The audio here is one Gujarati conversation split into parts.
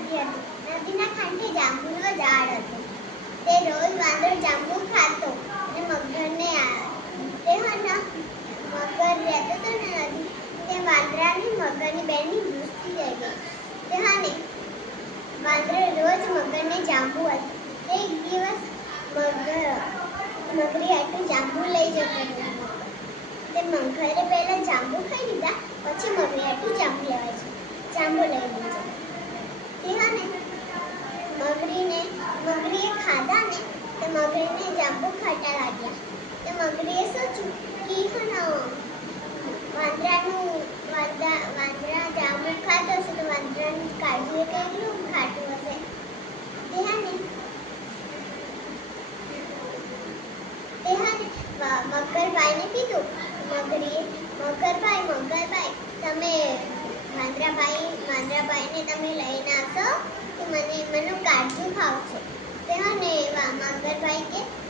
નદી હતી. નદીના કાંઠે જાંબુનું ઝાડ હતું. તે રોજ વાંદરો જાંબુ ખાતો અને મગરને તે મગર રહેતો હતો ને નદી તે વાંદરાની મગરની બેનની દોસ્તી થઈ ગઈ. તે વાંદરો રોજ મગરને જાંબુ આપતો. એક દિવસ મગરી આટલું જાંબુ લઈ જતો હતો. તે મગરે પહેલા જાંબુ ખાઈ લીધા, પછી મગરી આટલું જાંબુ લેવા છે જાંબુ લઈ લીધા. મગરીએ ખાધા ને તે મગરીને જાંબુ ખાટા લાગ્યા. તે મગરીએ સોચ્યું કે વાંદરા જાંબુ ખાતો હશે તો વાંદરાની કાળજીએ કેટલું ખાટું હશે. મગરભાઈને કીધું. મગરભાઈ તમે વાંદરાભાઈને તમે લઈને આવશો કે મને કાળજું ખાવ છે. મગરભાઈ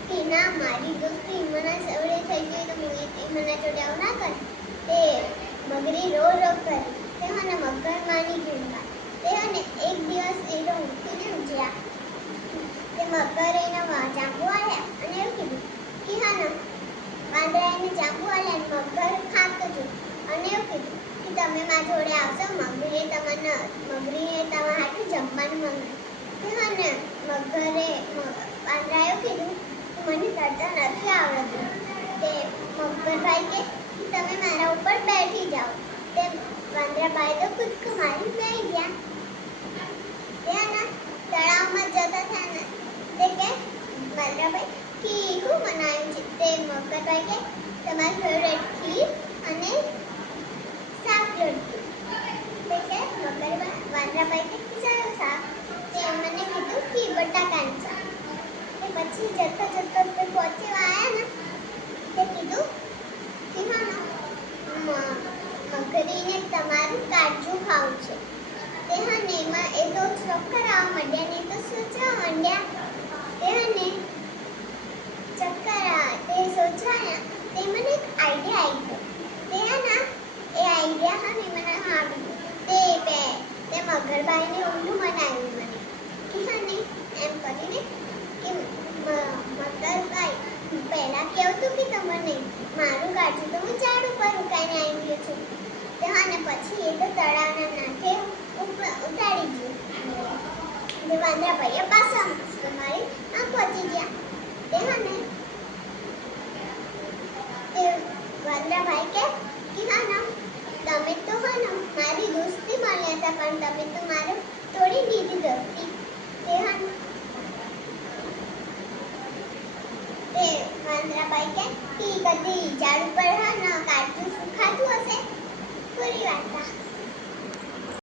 કે ના, મારી દોસ્તી મને સવડે થઈ ગઈ તો મને જોડે આવું ના કરે. તે મગરી રો કરી. મગર માની ગયું. એક દિવસ એ તો ઉઠીને ઉજ્યા. તે મગરે જાંબુ આવ્યા અને એવું કીધું કે વાંદરા એને જાંબુ આવ્યા અને મગર ખાતો હતો અને એવું કીધું કે તમે મારા જોડે આવશો. મગરીએ તમારા હાટું જમવાનું મંગાવ્યું. વાંદરા એવું કીધું કે મને તરતા નથી આવડતું. તે મગરભાઈ કે તમે મારા ઉપર બેઠી જાઓ. તે વાંદરાભાઈ તો કૂદકો મારી બેસી ગયા. તળાવમાં જતા થયા તે કે વાંદરાભાઈ શું બનાવ્યું છે? તે મગરભાઈ કે તમારી ફેવરેટ ખીર અને શાક રોટલી. તે કે વાંદરાભાઈ કે સારું શાક. તે મને કીધું કે બટાકાનું શાક. તે પછી જતા પહોંચવા આવ્યા ને તે કીધું કે મગરીને તમારું કાળજું ખાવું છે. એ તો ચક્કર આવવા માંડ્યા ને તો સોચવા માંડ્યા. તે સોચવાયા તે મને એક આઈડિયા આવ્યો. મને આવી તે મગરભાઈને ઊંધું બનાવ્યું. મને એમ કરીને કે મગરભાઈ પહેલા કેવું હતું કે તમને મારું કાળજું તો હું ઝાડ ઉપર ઉકાઈને આવી ગયો છું. પછી એ તો તળાવના નાકે ઉતારી ગયું. વાંદરાભાઈએ પાછા મારી પહોંચી ગયા. વાંદરાભાઈ કે તમે તો મારી દોસ્તી માન્યા હતા પણ તમે તો મારે તોડી દીધી દોસ્તી. વાંદરાભાઈ કે કદી ઝાડ ઉપર કાળજું